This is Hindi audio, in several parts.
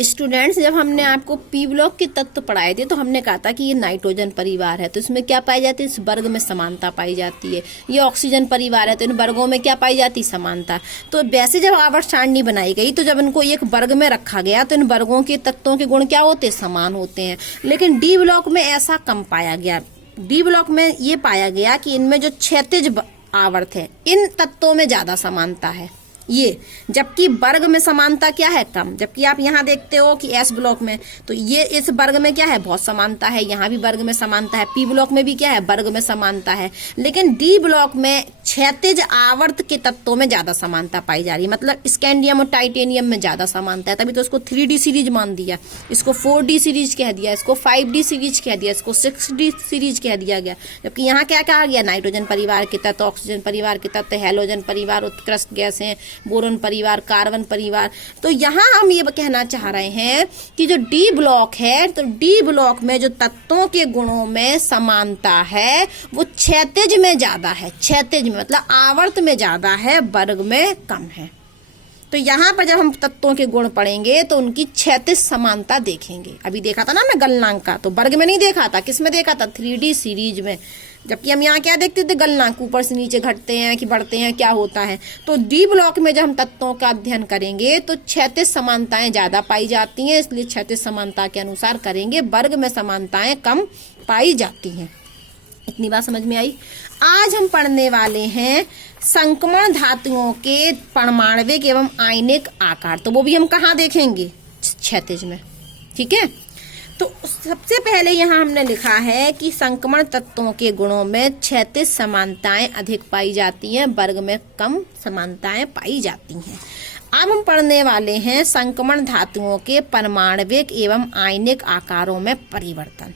स्टूडेंट्स, जब हमने आपको पी ब्लॉक के तत्व पढ़ाए थे तो हमने कहा था कि ये नाइट्रोजन परिवार है, तो इसमें क्या पाई जाती है, इस वर्ग में समानता पाई जाती है। ये ऑक्सीजन परिवार है तो इन वर्गों में क्या पाई जाती है, समानता। तो वैसे जब आवर्त सारणी बनाई गई तो जब इनको एक वर्ग में रखा गया तो इन वर्गों के तत्वों के गुण क्या होते हैं, समान होते हैं। लेकिन डी ब्लॉक में ऐसा कम पाया गया। डी ब्लॉक में ये पाया गया कि इनमें जो क्षैतिज आवर्त है इन तत्वों में ज्यादा समानता है ये, जबकि वर्ग में समानता क्या है, कम। जबकि आप यहाँ देखते हो कि एस ब्लॉक में तो ये इस वर्ग में क्या है, बहुत समानता है, यहाँ भी वर्ग में समानता है, पी ब्लॉक में भी क्या है, वर्ग में समानता है। लेकिन डी ब्लॉक में क्षैतिज आवर्त के तत्वों में ज्यादा समानता पाई जा रही है, मतलब स्कैंडियम और टाइटेनियम में ज्यादा समानता है। तभी तो इसको 3D सीरीज मान दिया, इसको 4D सीरीज कह दिया, इसको 5D सीरीज कह दिया, इसको 6D सीरीज कह दिया गया। जबकि यहाँ क्या कहा गया, नाइट्रोजन परिवार के तत्व, ऑक्सीजन परिवार के तत्व, हैलोजन परिवार, उत्कृष्ट गैसें, बोरोन परिवार, कार्बन परिवार। तो यहाँ हम ये कहना चाह रहे हैं कि जो डी ब्लॉक है तो डी ब्लॉक में जो तत्वों के गुणों में समानता है वो क्षैतिज में ज्यादा है, क्षैतिज में मतलब आवर्त में ज्यादा है, वर्ग में कम है। तो यहाँ पर जब हम तत्वों के गुण पढ़ेंगे तो उनकी क्षैतिज समानता देखेंगे। अभी देखा था ना मैं गलनांक का, तो वर्ग में नहीं देखा था, किस में देखा था, 3D सीरीज में। जबकि हम यहाँ क्या देखते थे, गलनांक ऊपर से नीचे घटते हैं कि बढ़ते हैं, क्या होता है। तो डी ब्लॉक में जब हम तत्वों का अध्ययन करेंगे तो क्षैतिज समानताएं ज्यादा पाई जाती हैं, इसलिए क्षैतिज समानता के अनुसार करेंगे, वर्ग में समानताएं कम पाई जाती हैं। इतनी बात समझ में आई। आज हम पढ़ने वाले हैं संक्रमण धातुओं के परमाणविक एवं आयनिक आकार, तो वो भी हम कहाँ देखेंगे, क्षैतिज में। ठीक है, तो सबसे पहले यहाँ हमने लिखा है कि संक्रमण तत्वों के गुणों में क्षैतिज समानताएं अधिक पाई जाती हैं, वर्ग में कम समानताएं पाई जाती हैं। अब हम पढ़ने वाले हैं संक्रमण धातुओं के परमाणविक एवं आयनिक आकारों में परिवर्तन।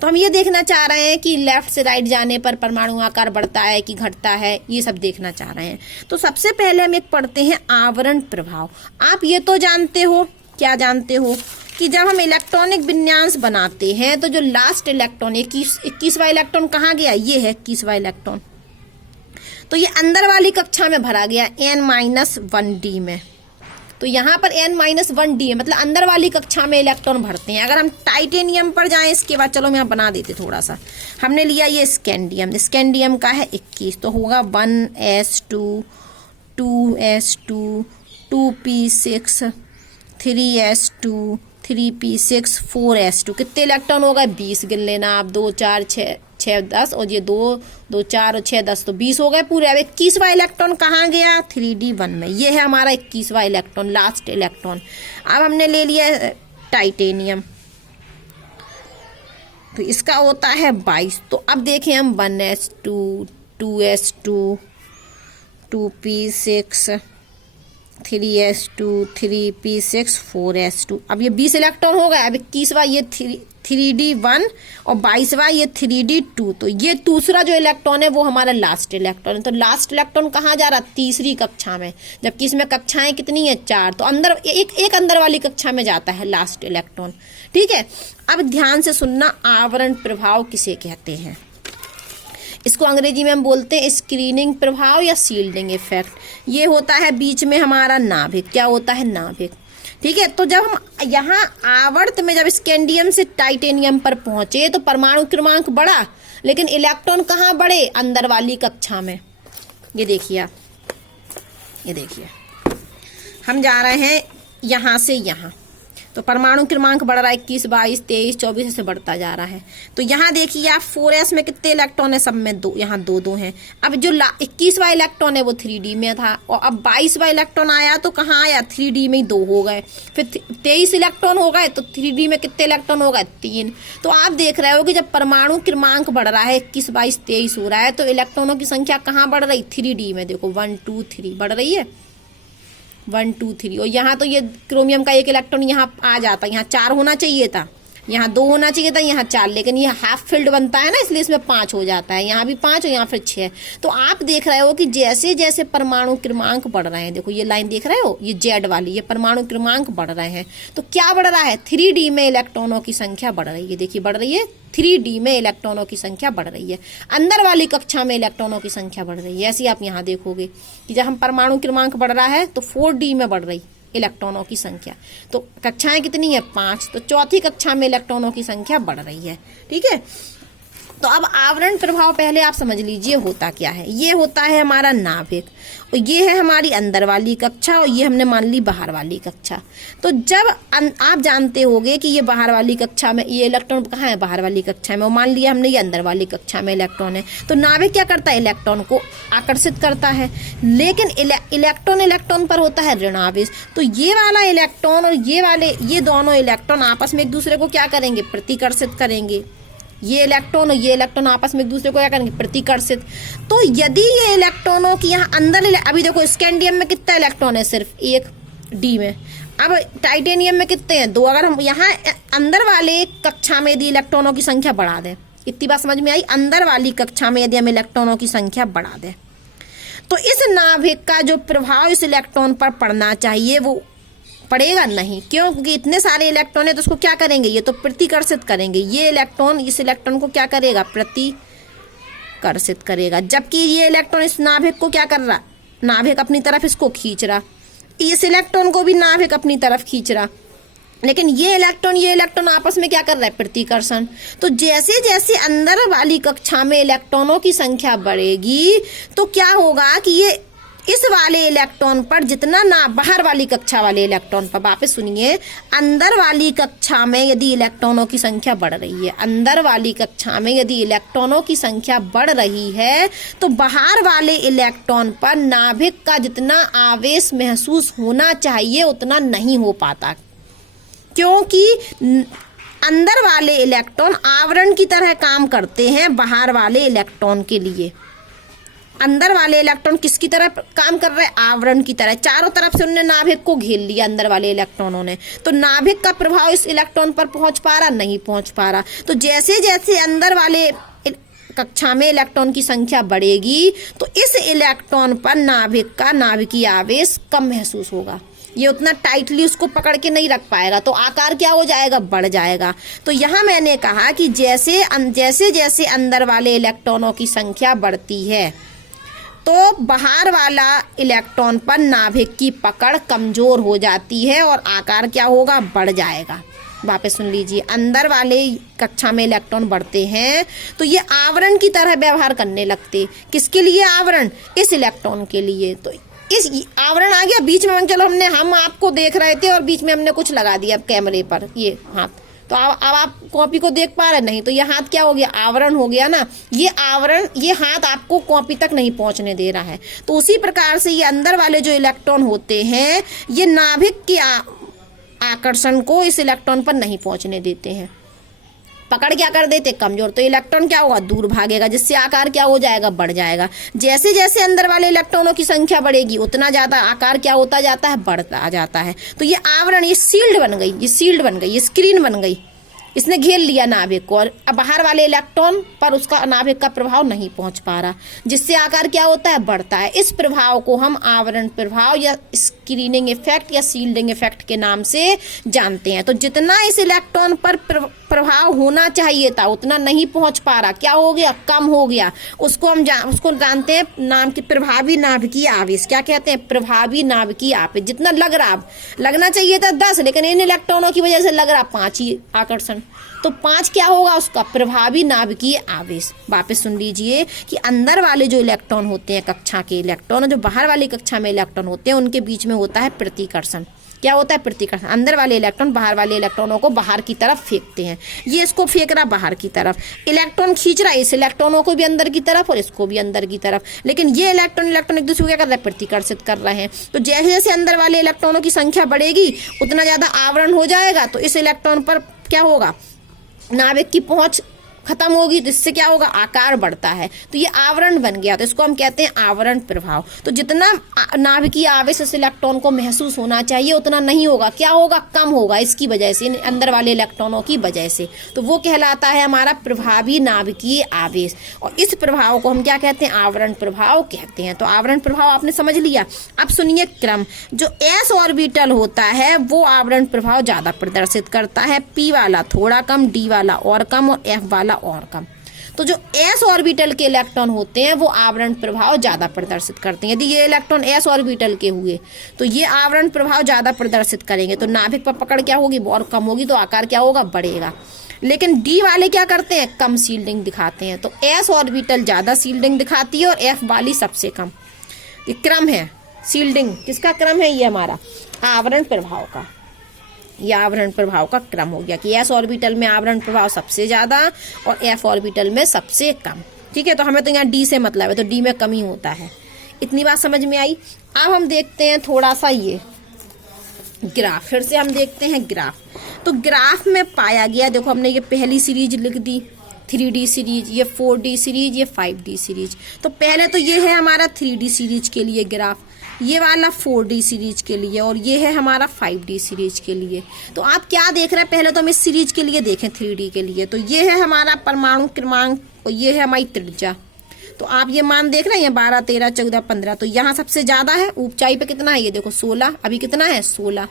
तो हम ये देखना चाह रहे हैं कि लेफ्ट से राइट जाने पर परमाणु आकार बढ़ता है कि घटता है, ये सब देखना चाह रहे हैं। तो सबसे पहले हम एक पढ़ते हैं आवरण प्रभाव। आप ये तो जानते हो, क्या जानते हो कि जब हम इलेक्ट्रॉनिक विन्यास बनाते हैं तो जो लास्ट इलेक्ट्रॉन 21वां इलेक्ट्रॉन कहाँ गया, ये है 21वां इलेक्ट्रॉन, तो ये अंदर वाली कक्षा में भरा गया n-1d में। तो यहाँ पर n-1d है, मतलब अंदर वाली कक्षा में इलेक्ट्रॉन भरते हैं। अगर हम टाइटेनियम पर जाएं इसके बाद, चलो मैं यहाँ बना देते थोड़ा सा। हमने लिया ये स्कैंडियम, स्कैंडियम का है 21, तो होगा 1s2 2s2 2p6 3s2 3p6 4s2। कितने इलेक्ट्रॉन हो गए, 20 गिन लेना आप, 2 4 6 10 और ये 2 2 4 और 6 10, तो 20 हो गए पूरे। अब 21वां इलेक्ट्रॉन कहाँ गया, 3d1 में। ये है हमारा 21वां इलेक्ट्रॉन, लास्ट इलेक्ट्रॉन। अब हमने ले लिया टाइटेनियम, तो इसका होता है 22। तो अब देखें हम 1s2 2s2 2p6 3s2 3p6 4s2। अब ये 20 इलेक्ट्रॉन हो गए। अब 21वां ये 3d1 और 22वां ये 3d2। तो ये दूसरा जो इलेक्ट्रॉन है वो हमारा लास्ट इलेक्ट्रॉन है। तो लास्ट इलेक्ट्रॉन कहाँ जा रहा, तीसरी कक्षा में, जबकि इसमें कक्षाएं कितनी है, 4। तो अंदर एक अंदर वाली कक्षा में जाता है लास्ट इलेक्ट्रॉन। ठीक है, अब ध्यान से सुनना, आवरण प्रभाव किसे कहते हैं। इसको अंग्रेजी में हम बोलते हैं स्क्रीनिंग प्रभाव या शील्डिंग इफेक्ट। ये होता है बीच में हमारा नाभिक, क्या होता है, नाभिक। ठीक है, तो जब हम यहाँ आवर्त में जब स्कैंडियम से टाइटेनियम पर पहुंचे तो परमाणु क्रमांक बढ़ा, लेकिन इलेक्ट्रॉन कहाँ बढ़े, अंदर वाली कक्षा में। ये देखिए आप, ये देखिए हम जा रहे हैं यहाँ से यहाँ, तो परमाणु क्रमांक बढ़ रहा है, 21 22 23 24 से बढ़ता जा रहा है। तो यहाँ देखिए आप 4s में कितने इलेक्ट्रॉन है, सब में 2, यहाँ 2 हैं। अब जो 21वां इलेक्ट्रॉन है वो 3d में था, और अब 22वां इलेक्ट्रॉन आया तो कहाँ आया, 3d में ही 2 हो गए। फिर 23 इलेक्ट्रॉन हो गए, तो 3d में कितने इलेक्ट्रॉन हो गए, 3। तो आप देख रहे हो कि जब परमाणु क्रमांक बढ़ रहा है, 21 22 23 हो रहा है, तो इलेक्ट्रॉनों की संख्या कहाँ बढ़ रही, 3d में। देखो 1 2 3 बढ़ रही है, 1 2 3। और यहाँ तो ये क्रोमियम का एक इलेक्ट्रॉन यहाँ आ जाता, यहाँ 4 होना चाहिए था, यहाँ 2 होना चाहिए था, यहाँ 4, लेकिन ये हाफ फील्ड बनता है ना, इसलिए इसमें 5 हो जाता है। यहाँ भी 5 और यहाँ फिर 6। तो आप देख रहे हो कि जैसे जैसे परमाणु क्रमांक बढ़ रहे हैं, देखो ये लाइन देख रहे हो, ये जेड वाली, ये परमाणु क्रमांक बढ़ रहे हैं। तो क्या बढ़ रहा है, 3d में इलेक्ट्रॉनों की संख्या बढ़ रही है। देखिए बढ़ रही है, 3d में इलेक्ट्रॉनों की संख्या बढ़ रही है, अंदर वाली कक्षा में इलेक्ट्रॉनों की संख्या बढ़ रही है। ऐसे आप यहाँ देखोगे कि जब हम परमाणु क्रमांक बढ़ रहा है तो 4d में बढ़ रही इलेक्ट्रॉनों की संख्या। तो कक्षाएं कितनी है? 5। तो चौथी कक्षा में इलेक्ट्रॉनों की संख्या बढ़ रही है। ठीक है, तो अब आवरण प्रभाव पहले आप समझ लीजिए होता क्या है। ये होता है हमारा नाभिक, और ये है हमारी अंदर वाली कक्षा, और ये हमने मान ली बाहर वाली कक्षा। तो जब आप जानते होंगे कि ये बाहर वाली कक्षा में ये इलेक्ट्रॉन कहाँ है? बाहर वाली कक्षा में। और मान लिया हमने ये अंदर वाली कक्षा में इलेक्ट्रॉन है। तो नाभिक क्या करता है? इलेक्ट्रॉन को आकर्षित करता है, लेकिन इलेक्ट्रॉन पर होता है ऋण आवेश। तो ये वाला इलेक्ट्रॉन और ये दोनों इलेक्ट्रॉन आपस में एक दूसरे को क्या करेंगे? प्रतिकर्षित करेंगे। ये इलेक्ट्रॉन और ये इलेक्ट्रॉन आपस में एक दूसरे को क्या करेंगे? प्रतिकर्षित। तो यदि ये इलेक्ट्रॉनों की यहाँ अंदर अभी देखो स्कैंडियम में कितना इलेक्ट्रॉन है? सिर्फ 1 डी में। अब टाइटेनियम में कितने हैं? 2। अगर हम यहाँ अंदर वाले कक्षा में यदि इलेक्ट्रॉनों की संख्या बढ़ा दें, इतनी बात समझ में आई? अंदर वाली कक्षा में यदि हम इलेक्ट्रॉनों की संख्या बढ़ा दें, तो इस नाभिक का जो प्रभाव इस इलेक्ट्रॉन पर पड़ना चाहिए वो पड़ेगा नहीं। क्यों? क्योंकि इतने सारे इलेक्ट्रॉन है, तो उसको क्या करेंगे? ये तो प्रतिकर्षित करेंगे। ये इलेक्ट्रॉन इस इलेक्ट्रॉन को क्या करेगा? प्रतिकर्षित करेगा। जबकि ये इलेक्ट्रॉन इस नाभिक को क्या कर रहा? नाभिक अपनी तरफ इसको खींच रहा, इस इलेक्ट्रॉन को भी नाभिक अपनी तरफ खींच रहा। लेकिन ये इलेक्ट्रॉन आपस में क्या कर रहा है? प्रतिकर्षण। तो जैसे जैसे अंदर वाली कक्षा में इलेक्ट्रॉनों की संख्या बढ़ेगी, तो क्या होगा कि ये इस वाले इलेक्ट्रॉन पर जितना ना बाहर वाली कक्षा वाले इलेक्ट्रॉन पर, वापस सुनिए, अंदर वाली कक्षा में यदि इलेक्ट्रॉनों की संख्या बढ़ रही है, अंदर वाली कक्षा में यदि इलेक्ट्रॉनों की संख्या बढ़ रही है, तो बाहर वाले इलेक्ट्रॉन पर नाभिक का जितना आवेश महसूस होना चाहिए उतना नहीं हो पाता, क्योंकि अंदर वाले इलेक्ट्रॉन आवरण की तरह काम करते हैं बाहर वाले इलेक्ट्रॉन के लिए। अंदर वाले इलेक्ट्रॉन किसकी तरह काम कर रहे हैं? आवरण की तरह। चारों तरफ से उन्होंने नाभिक को घेर लिया अंदर वाले इलेक्ट्रॉनों ने। तो नाभिक का प्रभाव इस इलेक्ट्रॉन पर पहुंच पा रहा? नहीं पहुंच पा रहा। तो जैसे जैसे अंदर वाले कक्षा में इलेक्ट्रॉन की संख्या बढ़ेगी, तो इस इलेक्ट्रॉन पर नाभिक का नाभिकीय आवेश कम महसूस होगा। ये उतना टाइटली उसको पकड़ के नहीं रख पाएगा, तो आकार क्या हो जाएगा? बढ़ जाएगा। तो यहाँ मैंने कहा कि जैसे जैसे अंदर वाले इलेक्ट्रॉनों की संख्या बढ़ती है, तो बाहर वाला इलेक्ट्रॉन पर नाभिक की पकड़ कमजोर हो जाती है और आकार क्या होगा? बढ़ जाएगा। वापस सुन लीजिए, अंदर वाले कक्षा में इलेक्ट्रॉन बढ़ते हैं तो ये आवरण की तरह व्यवहार करने लगते। किसके लिए आवरण? इस इलेक्ट्रॉन के लिए। तो इस आवरण आ गया बीच में, चलो हम आपको देख रहे थे और बीच में हमने कुछ लगा दिया कैमरे पर ये हाथ, तो अब आप कॉपी को देख पा रहे नहीं, तो ये हाथ क्या हो गया? आवरण हो गया ना। ये आवरण, ये हाथ आपको कॉपी तक नहीं पहुंचने दे रहा है। तो उसी प्रकार से ये अंदर वाले जो इलेक्ट्रॉन होते हैं, ये नाभिक के आकर्षण को इस इलेक्ट्रॉन पर नहीं पहुंचने देते हैं, पकड़ क्या कर देते? कमजोर। तो इलेक्ट्रॉन क्या होगा? दूर भागेगा, जिससे आकार क्या हो जाएगा? बढ़ जाएगा। जैसे जैसे अंदर वाले इलेक्ट्रॉनों की संख्या बढ़ेगी उतना ज्यादा आकार क्या होता जाता है? बढ़ता जाता है। तो ये आवरण, ये शील्ड बन गई, ये स्क्रीन बन गई, इसने घेर लिया नाभिक को, और अब बाहर वाले इलेक्ट्रॉन पर उसका नाभिक का प्रभाव नहीं पहुंच पा रहा, जिससे आकार क्या होता है? बढ़ता है। इस प्रभाव को हम आवरण प्रभाव या स्क्रीनिंग इफेक्ट या शील्डिंग इफेक्ट के नाम से जानते हैं। तो जितना इस इलेक्ट्रॉन पर प्रभाव होना चाहिए था उतना नहीं पहुंच पा रहा, क्या हो गया? कम हो गया। उसको हम उसको जानते हैं नाम की प्रभावी नाभिकीय आवेश। क्या कहते हैं? प्रभावी नाभिकीय आवेश। जितना लगना चाहिए था 10, लेकिन इन इलेक्ट्रॉनों की वजह से लग रहा 5 ही आकर्षण, तो 5 क्या होगा उसका? प्रभावी नाभिकीय आवेश। वापस सुन लीजिए कि अंदर वाले जो इलेक्ट्रॉन होते हैं कक्षा के इलेक्ट्रॉन, और जो बाहर वाली कक्षा में इलेक्ट्रॉन होते हैं, उनके बीच में होता है प्रतिकर्षण। क्या होता है? प्रतिकर्षण। अंदर वाले इलेक्ट्रॉन बाहर वाले इलेक्ट्रॉनों को बाहर की तरफ फेंकते हैं। ये इसको फेंक रहा बाहर की तरफ, इलेक्ट्रॉन खींच रहा है इस इलेक्ट्रॉनों को भी अंदर की तरफ और इसको भी अंदर की तरफ, लेकिन ये इलेक्ट्रॉन एक दूसरे को क्या कर रहा है? प्रतिकर्षित कर रहे हैं। तो जैसे जैसे अंदर वाले इलेक्ट्रॉनों की संख्या बढ़ेगी उतना ज्यादा आवरण हो जाएगा, तो इस इलेक्ट्रॉन पर क्या होगा? नाभिक की पहुंच खत्म होगी, तो इससे क्या होगा? आकार बढ़ता है। तो ये आवरण बन गया, तो इसको हम कहते हैं आवरण प्रभाव। तो जितना नाभिकीय आवेश इस इलेक्ट्रॉन को महसूस होना चाहिए उतना नहीं होगा। क्या होगा? कम होगा, इसकी वजह से, अंदर वाले इलेक्ट्रॉनों की वजह से। तो वो कहलाता है हमारा प्रभावी नाभिकीय आवेश, और इस प्रभाव को हम क्या कहते हैं? आवरण प्रभाव कहते हैं। तो आवरण प्रभाव आपने समझ लिया। अब सुनिए क्रम, जो s ऑर्बिटल होता है वो आवरण प्रभाव ज्यादा प्रदर्शित करता है, p वाला थोड़ा कम, d वाला और कम, और f वाला और कम। तो जो s ऑर्बिटल के इलेक्ट्रॉन होते हैं वो आवरण प्रभाव ज्यादा प्रदर्शित करते हैं। यदि ये इलेक्ट्रॉन s ऑर्बिटल के हुए तो ये आवरण प्रभाव ज्यादा प्रदर्शित करेंगे, तो नाभिक पर पकड़ क्या होगी, और कम होगी, तो आकार क्या होगा, बढ़ेगा। लेकिन डी वाले क्या करते हैं, कम शील्डिंग दिखाते हैं। तो s ऑर्बिटल ज्यादा शील्डिंग दिखाती है और f वाली सबसे कम। ये क्रम है, शील्डिंग किसका क्रम है, ये हमारा आवरण प्रभाव का, ये आवरण प्रभाव का क्रम हो गया कि s ऑर्बिटल में आवरण प्रभाव सबसे ज्यादा और f ऑर्बिटल में सबसे कम। ठीक है, तो हमें तो यहाँ d से मतलब है, तो d में कमी होता है। इतनी बात समझ में आई। अब हम देखते हैं थोड़ा सा ये ग्राफ, फिर से हम देखते हैं ग्राफ। तो ग्राफ में पाया गया, देखो हमने ये पहली सीरीज लिख दी 3D सीरीज, ये 4D सीरीज, ये 5D सीरीज। तो पहले तो ये है हमारा 3D सीरीज के लिए ग्राफ, ये वाला 4D सीरीज के लिए, और ये है हमारा 5D सीरीज के लिए। तो आप क्या देख रहे हैं, पहले तो हम इस सीरीज के लिए देखें 3D के लिए। तो ये है हमारा परमाणु क्रमांक और ये है हमारी त्रिज्या। तो आप ये मान देख रहे हैं 12, 13, 14, 15। तो यहाँ सबसे ज्यादा है, ऊंचाई पे कितना है, ये देखो 16, अभी कितना है 16।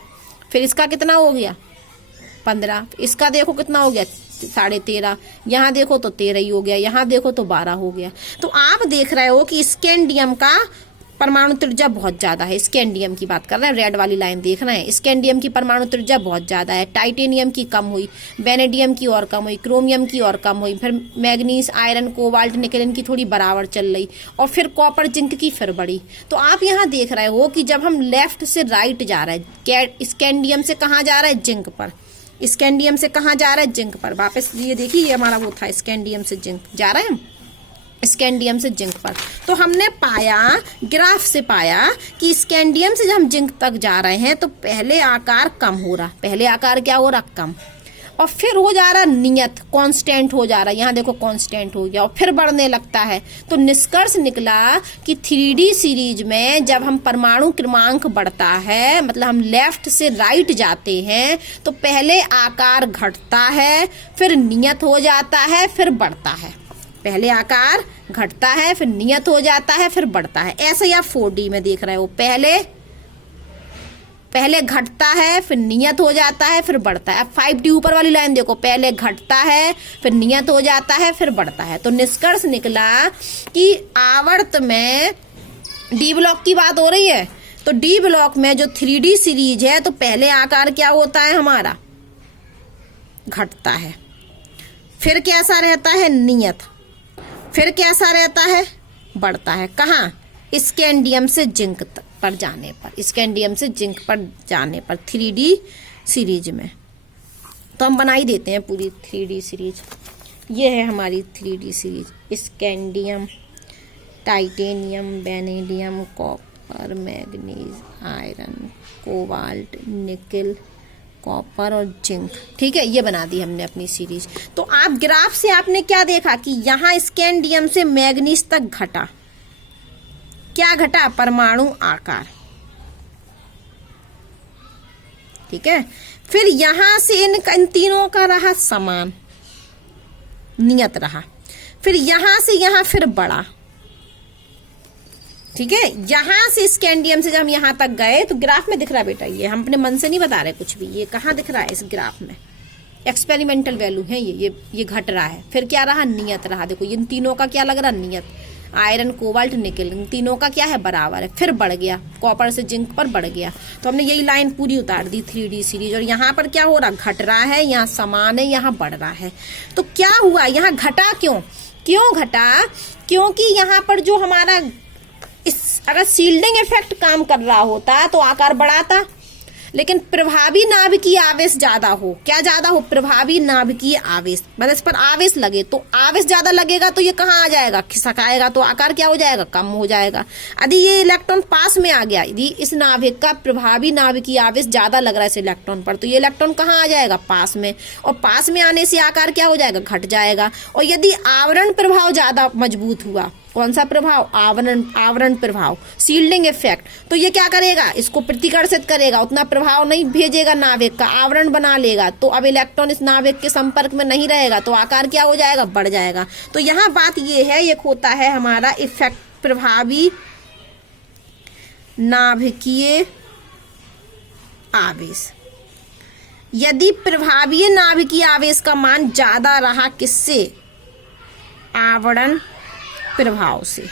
फिर इसका कितना हो गया 15, इसका देखो कितना हो गया 13.5, यहाँ देखो तो 13 ही हो गया, यहाँ देखो तो 12 हो गया। तो आप देख रहे हो कि स्कैंडियम का परमाणु त्रिज्या बहुत ज्यादा है। स्कैंडियम की बात कर रहे हैं, रेड वाली लाइन देख रहे हैं, स्कैंडियम की परमाणु त्रिज्या बहुत ज्यादा है। टाइटेनियम की कम हुई, वेनेडियम की और कम हुई, क्रोमियम की और कम हुई, फिर मैग्नीज, आयरन, कोबाल्ट, निकेल इनकी थोड़ी बराबर चल रही, और फिर कॉपर, जिंक की फिर बढ़ी। तो आप यहाँ देख रहे हो कि जब हम लेफ्ट से राइट जा रहे हैं, स्कैंडियम से कहाँ जा रहा है, जिंक पर। स्कैंडियम से कहाँ जा रहा है, जिंक पर। वापस ये देखिए, ये हमारा वो था, स्कैंडियम से जिंक जा रहे हैं हम, स्कैंडियम से जिंक पर। तो हमने पाया, ग्राफ से पाया कि स्कैंडियम से जब हम जिंक तक जा रहे हैं तो पहले आकार कम हो रहा, पहले आकार क्या हो रहा, कम, और फिर हो जा रहा नियत, कांस्टेंट हो जा रहा, यहाँ देखो कांस्टेंट हो गया, और फिर बढ़ने लगता है। तो निष्कर्ष निकला कि 3D सीरीज में जब हम परमाणु क्रमांक बढ़ता है, मतलब हम लेफ्ट से राइट जाते हैं, तो पहले आकार घटता है, फिर नियत हो जाता है, फिर बढ़ता है। पहले आकार घटता है, फिर नियत हो जाता है, फिर बढ़ता है। ऐसे ही आप 4D में देख रहे हो, पहले घटता है, फिर नियत हो जाता है, फिर बढ़ता है। अब 5D ऊपर वाली लाइन देखो, पहले घटता है, फिर नियत हो जाता है, फिर बढ़ता है। तो निष्कर्ष निकला कि आवर्त में डी ब्लॉक की बात हो रही है, तो डी ब्लॉक में जो 3D सीरीज है, तो पहले आकार क्या होता है हमारा, घटता है, फिर कैसा रहता है, नियत, फिर कैसा रहता है, बढ़ता है। कहाँ, स्कैंडियम से जिंक पर जाने पर, स्कैंडियम से जिंक पर जाने पर 3D सीरीज में। तो हम बना ही देते हैं पूरी 3D सीरीज। ये है हमारी 3D series, scandium, titanium, vanadium, copper, manganese, iron, cobalt, nickel, copper और जिंक। ठीक है, ये बना दी हमने अपनी सीरीज। तो आप ग्राफ से आपने क्या देखा कि यहाँ स्कैंडियम से मैग्नीज तक घटा, क्या घटा, परमाणु आकार। ठीक है, फिर यहां से इन तीनों का रहा समान, नियत रहा, फिर यहां से यहां फिर बढ़ा। ठीक है, यहां से स्कैंडियम से जब हम यहां तक गए, तो ग्राफ में दिख रहा है बेटा, ये हम अपने मन से नहीं बता रहे कुछ भी, ये कहाँ दिख रहा है इस ग्राफ में, एक्सपेरिमेंटल वैल्यू है ये घट रहा है। फिर क्या रहा, नियत रहा। देखो इन तीनों का क्या लग रहा, नियत, आयरन, कोबाल्ट, निकेल, इन तीनों का क्या है, बराबर है। फिर बढ़ गया, कॉपर से जिंक पर बढ़ गया। तो हमने यही लाइन पूरी उतार दी 3D सीरीज। और यहाँ पर क्या हो रहा, घट रहा है, यहाँ समान है, यहाँ बढ़ रहा है। तो क्या हुआ, यहाँ घटा क्यों घटा, क्योंकि यहाँ पर जो हमारा अगर शील्डिंग इफेक्ट काम कर रहा होता तो आकार बढ़ाता, लेकिन प्रभावी नाभिकीय आवेश ज्यादा हो, क्या ज्यादा हो, प्रभावी नाभिकीय आवेश, मतलब इस पर आवेश लगे, तो आवेश ज्यादा लगेगा तो ये कहाँ आ जाएगा, खिसकाएगा, तो आकार क्या हो जाएगा, कम हो जाएगा। यदि ये इलेक्ट्रॉन पास में आ गया, यदि इस नाभिक का प्रभावी नाभिकीय आवेश ज्यादा लग रहा है इस इलेक्ट्रॉन पर, तो ये इलेक्ट्रॉन कहाँ आ जाएगा, पास में, और पास में आने से आकार क्या हो जाएगा, घट जाएगा। और यदि आवरण प्रभाव ज्यादा मजबूत हुआ, कौन सा प्रभाव, आवरण प्रभाव, शील्डिंग इफेक्ट, तो ये क्या करेगा, इसको प्रतिकर्षित करेगा, उतना प्रभाव नहीं भेजेगा नाभिक का, आवरण बना लेगा। तो अब इलेक्ट्रॉन इस नाभिक के संपर्क में नहीं रहेगा, तो आकार क्या हो जाएगा, बढ़ जाएगा। तो यहाँ बात ये है, एक होता है हमारा इफेक्ट, प्रभावी नाभिकीय आवेश। यदि प्रभावी नाभिकीय आवेश का मान ज्यादा रहा, किससे, आवरण प्रभाव से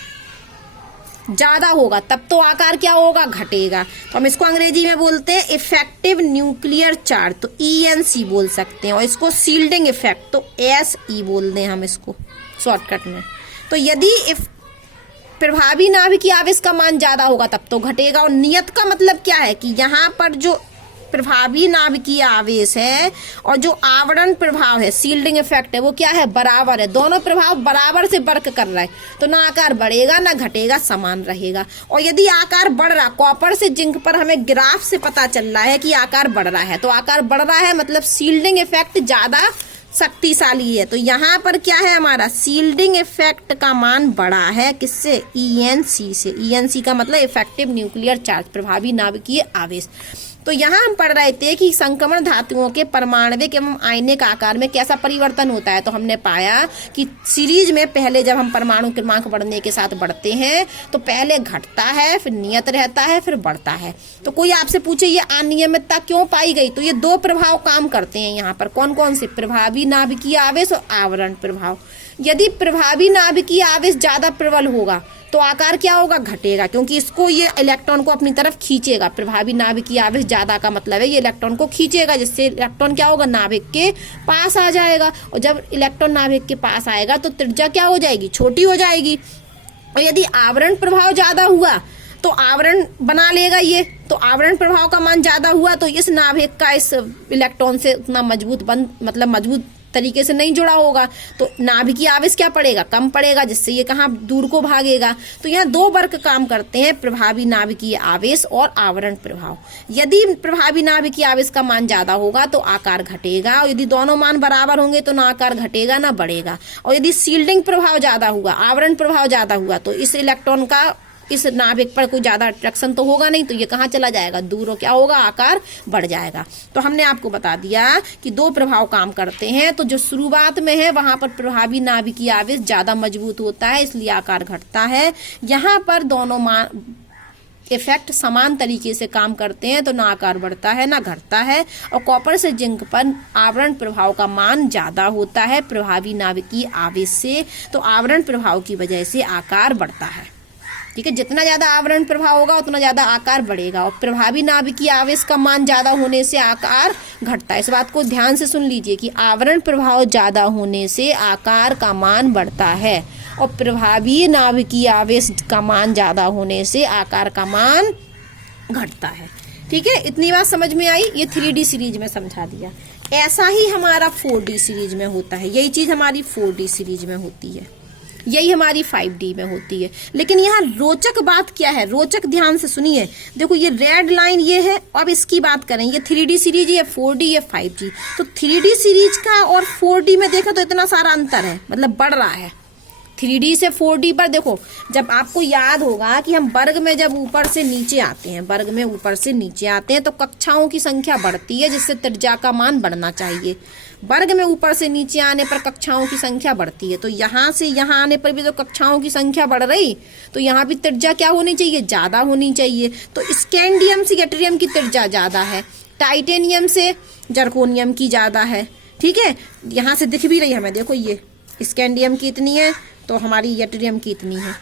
ज्यादा होगा तब तो आकार क्या होगा, घटेगा। तो हम इसको अंग्रेजी में बोलते हैं इफेक्टिव न्यूक्लियर चार्ज, तो ENC बोल सकते हैं। और इसको सील्डिंग इफेक्ट, तो SE बोल दें हम इसको शॉर्टकट में। तो यदि प्रभावी नाभिकीय आवेश का मान ज्यादा होगा तब तो घटेगा। और नियत का मतलब क्या है कि यहाँ पर जो प्रभावी नाभिकीय आवेश है और जो आवरण प्रभाव है, सील्डिंग इफेक्ट है, वो क्या है, बराबर है। दोनों प्रभाव बराबर से वर्क कर रहा है, तो ना आकार बढ़ेगा ना घटेगा, समान रहेगा। और यदि आकार बढ़ रहा, कॉपर से जिंक पर हमें ग्राफ से पता चल रहा है कि आकार बढ़ रहा है, तो आकार बढ़ रहा है मतलब सील्डिंग इफेक्ट ज्यादा शक्तिशाली है। तो यहाँ पर क्या है, हमारा सील्डिंग इफेक्ट का मान बड़ा है, किससे, ENC से। ENC का मतलब इफेक्टिव न्यूक्लियर चार्ज, प्रभावी नाभिकीय आवेश। तो यहाँ हम पढ़ रहे थे कि संक्रमण धातुओं के परमाणविक एवं आयनिक आकार में कैसा परिवर्तन होता है। तो हमने पाया कि सीरीज में पहले जब हम परमाणु क्रमांक बढ़ने के साथ बढ़ते हैं तो पहले घटता है, फिर नियत रहता है, फिर बढ़ता है। तो कोई आपसे पूछे ये अनियमितता क्यों पाई गई, तो ये दो प्रभाव काम करते हैं यहाँ पर। कौन कौन से, प्रभावी नाभिकीय आवेश और आवरण प्रभाव। यदि प्रभावी नाभिकीय आवेश ज्यादा प्रबल होगा तो आकार क्या होगा, घटेगा, क्योंकि इसको ये इलेक्ट्रॉन को अपनी तरफ खींचेगा। प्रभावी नाभिकीय आवेश ज्यादा का मतलब है ये इलेक्ट्रॉन को खींचेगा, जिससे इलेक्ट्रॉन क्या होगा, नाभिक के पास आ जाएगा। और जब इलेक्ट्रॉन नाभिक के पास आएगा तो त्रिज्या क्या हो जाएगी, छोटी हो जाएगी। और यदि आवरण प्रभाव ज्यादा हुआ तो आवरण बना लेगा ये, तो आवरण प्रभाव का मान ज्यादा हुआ तो इस नाभिक का इस इलेक्ट्रॉन से उतना मजबूत तरीके से नहीं जुड़ा होगा, तो नाभिकीय आवेश क्या पड़ेगा, कम पड़ेगा, जिससे ये कहाँ दूर को भागेगा। तो यहाँ दो वर्ग काम करते हैं, प्रभावी नाभिकीय आवेश और आवरण प्रभाव। यदि प्रभावी नाभिकीय आवेश का मान ज्यादा होगा तो आकार घटेगा, और यदि दोनों मान बराबर होंगे तो ना आकार घटेगा ना बढ़ेगा। और यदि सील्डिंग प्रभाव ज्यादा हुआ, आवरण प्रभाव ज्यादा हुआ, तो इस इलेक्ट्रॉन का इस नाभिक पर कोई ज्यादा अट्रैक्शन तो होगा नहीं, तो ये कहाँ चला जाएगा, दूर हो, क्या होगा, आकार बढ़ जाएगा। तो हमने आपको बता दिया कि दो प्रभाव काम करते हैं। तो जो शुरुआत में है वहां पर प्रभावी नाभिकीय आवेश ज्यादा मजबूत होता है, इसलिए आकार घटता है। यहाँ पर दोनों इफेक्ट समान तरीके से काम करते हैं, तो ना आकार बढ़ता है ना घटता है। और कॉपर से जिंक पर आवरण प्रभाव का मान ज्यादा होता है प्रभावी नाभिकीय आवेश से, तो आवरण प्रभाव की वजह से आकार बढ़ता है। ठीक है, जितना ज्यादा आवरण प्रभाव होगा उतना ज्यादा आकार बढ़ेगा। और प्रभावी नाभिकीय आवेश का मान ज्यादा होने से आकार घटता है। इस बात को ध्यान से सुन लीजिए कि आवरण प्रभाव ज्यादा होने से आकार का मान बढ़ता है, और प्रभावी नाभिकीय आवेश का मान ज्यादा होने से आकार का मान घटता है। ठीक है, इतनी बात समझ में आई। ये 3D सीरीज में समझा दिया। ऐसा ही हमारा 4D सीरीज में होता है। यही चीज हमारी 4D सीरीज में होती है, यही हमारी 5D में होती है। लेकिन यहाँ रोचक बात क्या है, रोचक ध्यान से सुनिए। देखो ये रेड लाइन ये है, अब इसकी बात करें, ये 3D सीरीज, ये 4D, ये 5D। तो 3D सीरीज का और 4D में देखो तो इतना सारा अंतर है, मतलब बढ़ रहा है। 3D से 4D पर देखो, जब आपको याद होगा कि हम वर्ग में जब ऊपर से नीचे आते हैं, वर्ग में ऊपर से नीचे आते हैं तो कक्षाओं की संख्या बढ़ती है, जिससे त्रिज्या का मान बढ़ना चाहिए। वर्ग में ऊपर से नीचे आने पर कक्षाओं की संख्या बढ़ती है, तो यहाँ से यहाँ आने पर भी तो कक्षाओं की संख्या बढ़ रही, तो यहाँ भी त्रिज्या क्या होनी चाहिए, ज्यादा होनी चाहिए। तो स्कैंडियम से यट्रियम की त्रिज्या ज्यादा है, टाइटेनियम से जर्कोनियम की ज्यादा है। ठीक है, यहाँ से दिख भी रही है हमें, देखो ये स्कैंडियम की इतनी है तो हमारी यट्रियम की इतनी है,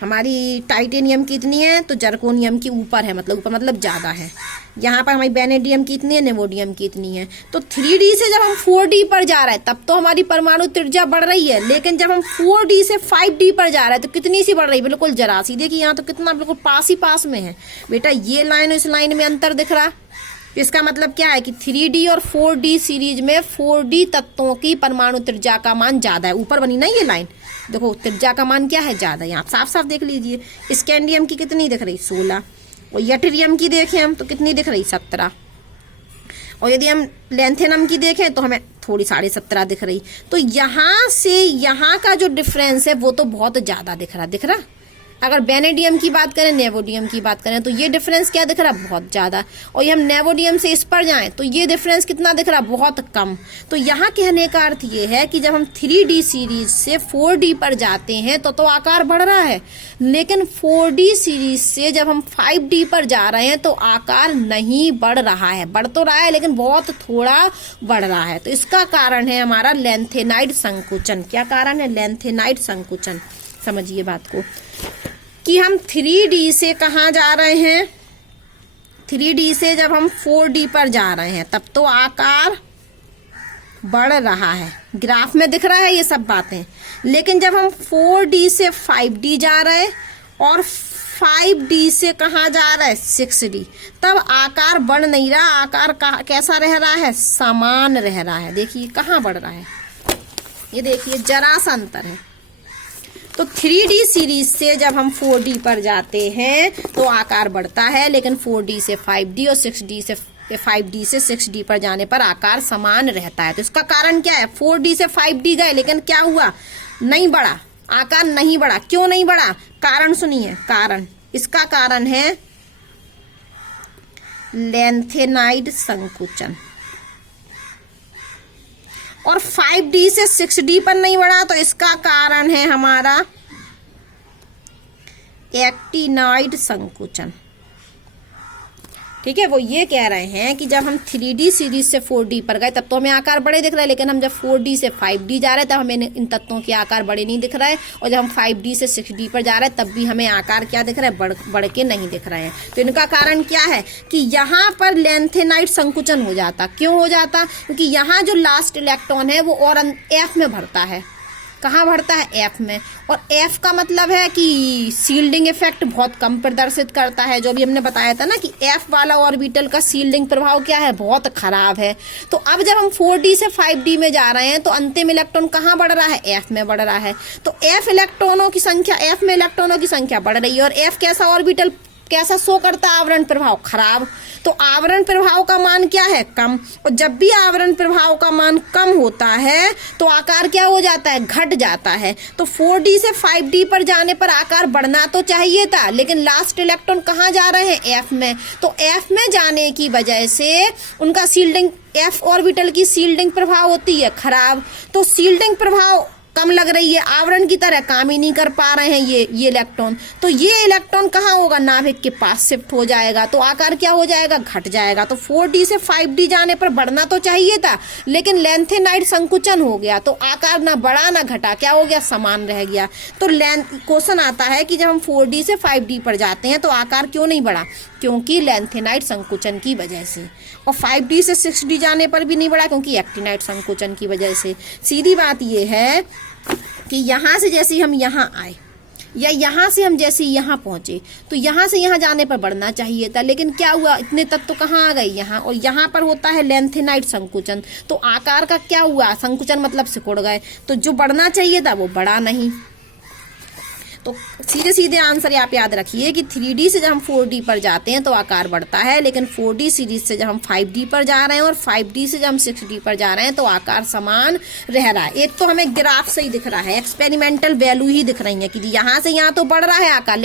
हमारी टाइटेनियम की इतनी है तो जर्कोनियम की ऊपर है, मतलब ऊपर मतलब ज्यादा है। यहाँ पर हमारी वेनेडियम की इतनी है, नेवोडियम की इतनी है। तो 3D से जब हम 4D पर जा रहे हैं तब तो हमारी परमाणु त्रिज्या बढ़ रही है, लेकिन जब हम 4D से 5D पर जा रहे हैं तो कितनी सी बढ़ रही है, बिल्कुल जरा सी। देखिए यहाँ तो कितना बिल्कुल पास ही पास में है बेटा, ये लाइन और इस लाइन में अंतर दिख रहा। इसका मतलब क्या है कि 3D और 4D सीरीज में 4D तत्वों की परमाणु त्रिज्या का मान ज्यादा है। ऊपर बनी ना ये लाइन, देखो त्रिज्या का मान क्या है, ज्यादा। यहाँ साफ साफ देख लीजिए, स्कैंडियम की कितनी दिख रही, 16, और यट्रियम की देखें हम तो कितनी दिख रही, 17। और यदि हम लैंथेनम की देखें तो हमें थोड़ी 17.5 दिख रही। तो यहाँ से यहाँ का जो डिफरेंस है वो तो बहुत ज्यादा दिख रहा। अगर वेनेडियम की बात करें, नेवोडियम की बात करें, तो ये डिफरेंस क्या दिख रहा है? बहुत ज्यादा। और ये हम नेवोडियम से इस पर जाएं तो ये डिफरेंस कितना दिख रहा है? बहुत कम। तो यहाँ कहने का अर्थ ये है कि जब हम 3D सीरीज से 4D पर जाते हैं तो आकार बढ़ रहा है, लेकिन 4D सीरीज से जब हम 5D पर जा रहे हैं तो आकार नहीं बढ़ रहा है। बढ़ तो रहा है लेकिन बहुत थोड़ा बढ़ रहा है। तो इसका कारण है हमारा लेंथेनाइड संकुचन। क्या कारण है? लेंथेनाइड संकुचन। समझिए बात को कि हम 3D से कहाँ जा रहे हैं? 3D से जब हम 4D पर जा रहे हैं तब तो आकार बढ़ रहा है, ग्राफ में दिख रहा है ये सब बातें। लेकिन जब हम 4D से 5D जा रहे हैं और 5D से कहाँ जा रहा है? 6D, तब आकार बढ़ नहीं रहा। आकार कैसा रह रहा है? समान रह रहा है। देखिए कहाँ बढ़ रहा है, ये देखिए जरा सा अंतर है। तो 3D सीरीज से जब हम 4D पर जाते हैं तो आकार बढ़ता है, लेकिन 4D से 5D और 5D से 6D पर जाने पर आकार समान रहता है। तो इसका कारण क्या है? 4D से 5D गए लेकिन क्या हुआ? नहीं बढ़ा, आकार नहीं बढ़ा। क्यों नहीं बढ़ा? कारण सुनिए। कारण, इसका कारण है लेंथेनाइड संकुचन। और 5D से 6D पर नहीं बढ़ा तो इसका कारण है हमारा एक्टिनाइड संकुचन। ठीक है, वो ये कह रहे हैं कि जब हम 3D सीरीज से 4D पर गए तब तो हमें आकार बड़े दिख रहे हैं, लेकिन हम जब 4D से 5D जा रहे हैं तब हमें इन तत्वों के आकार बड़े नहीं दिख रहे हैं। और जब हम 5D से 6D पर जा रहे हैं तब भी हमें आकार क्या दिख रहा है? बढ़ के नहीं दिख रहे हैं। तो इनका कारण क्या है कि यहाँ पर लेंथेनाइड संकुचन हो जाता। क्यों हो जाता? क्योंकि यहाँ जो लास्ट इलेक्ट्रॉन है वो और F में भरता है। कहाँ भरता है? F में। और F का मतलब है कि सील्डिंग इफेक्ट बहुत कम प्रदर्शित करता है। जो भी हमने बताया था ना कि F वाला ऑर्बिटल का सील्डिंग प्रभाव क्या है? बहुत खराब है। तो अब जब हम 4D से 5D में जा रहे हैं तो अंतिम इलेक्ट्रॉन कहाँ बढ़ रहा है? F में बढ़ रहा है। तो F में इलेक्ट्रॉनों की संख्या बढ़ रही है। और F कैसा ऑर्बिटल कैसा शो करता है? आवरण प्रभाव खराब। तो आवरण प्रभाव का मान क्या है? कम। और जब भी आवरण प्रभाव का मान कम होता है तो आकार क्या हो जाता है? घट जाता है। तो 4D से 5D पर जाने पर आकार बढ़ना तो चाहिए था, लेकिन लास्ट इलेक्ट्रॉन कहाँ जा रहे हैं? F में। तो F में जाने की वजह से उनका सील्डिंग, F ऑर्बिटल की सील्डिंग प्रभाव होती है खराब। तो सील्डिंग प्रभाव कम लग रही है, आवरण की तरह काम ही नहीं कर पा रहे हैं ये इलेक्ट्रॉन। तो ये इलेक्ट्रॉन कहाँ होगा? नाभिक के पास शिफ्ट हो जाएगा। तो आकार क्या हो जाएगा? घट जाएगा। तो 4D से 5D जाने पर बढ़ना तो चाहिए था, लेकिन लेंथेनाइड संकुचन हो गया तो आकार ना बढ़ा ना घटा, क्या हो गया? समान रह गया। तो क्वेश्चन आता है कि जब हम 4D से 5D पर जाते हैं तो आकार क्यों नहीं बढ़ा? क्योंकि लेंथेनाइड संकुचन की वजह से। और 5D से 6D जाने पर भी नहीं बढ़ा क्योंकि एक्टिनाइड संकुचन की वजह से। सीधी बात ये है कि यहाँ से जैसे हम यहाँ आए या यहाँ से हम जैसे यहाँ पहुंचे तो यहाँ से यहाँ जाने पर बढ़ना चाहिए था, लेकिन क्या हुआ? इतने तत्व कहाँ आ गए? यहाँ। और यहाँ पर होता है लेंथेनाइड संकुचन, तो आकार का क्या हुआ? संकुचन मतलब सिकुड़ गए। तो जो बढ़ना चाहिए था वो बढ़ा नहीं। तो सीधे सीधे आंसर आप याद रखिए कि 3D से जब हम 4D पर जाते हैं तो आकार बढ़ता है, लेकिन 4D सीरीज से जब हम 5D पर जा रहे हैं और 5D से जब हम 6D पर जा रहे हैं तो आकार समान रह रहा है। एक तो हमें ग्राफ से ही दिख रहा है, एक्सपेरिमेंटल वैल्यू ही दिख रही है कि यहाँ से यहाँ तो बढ़ रहा है आकार।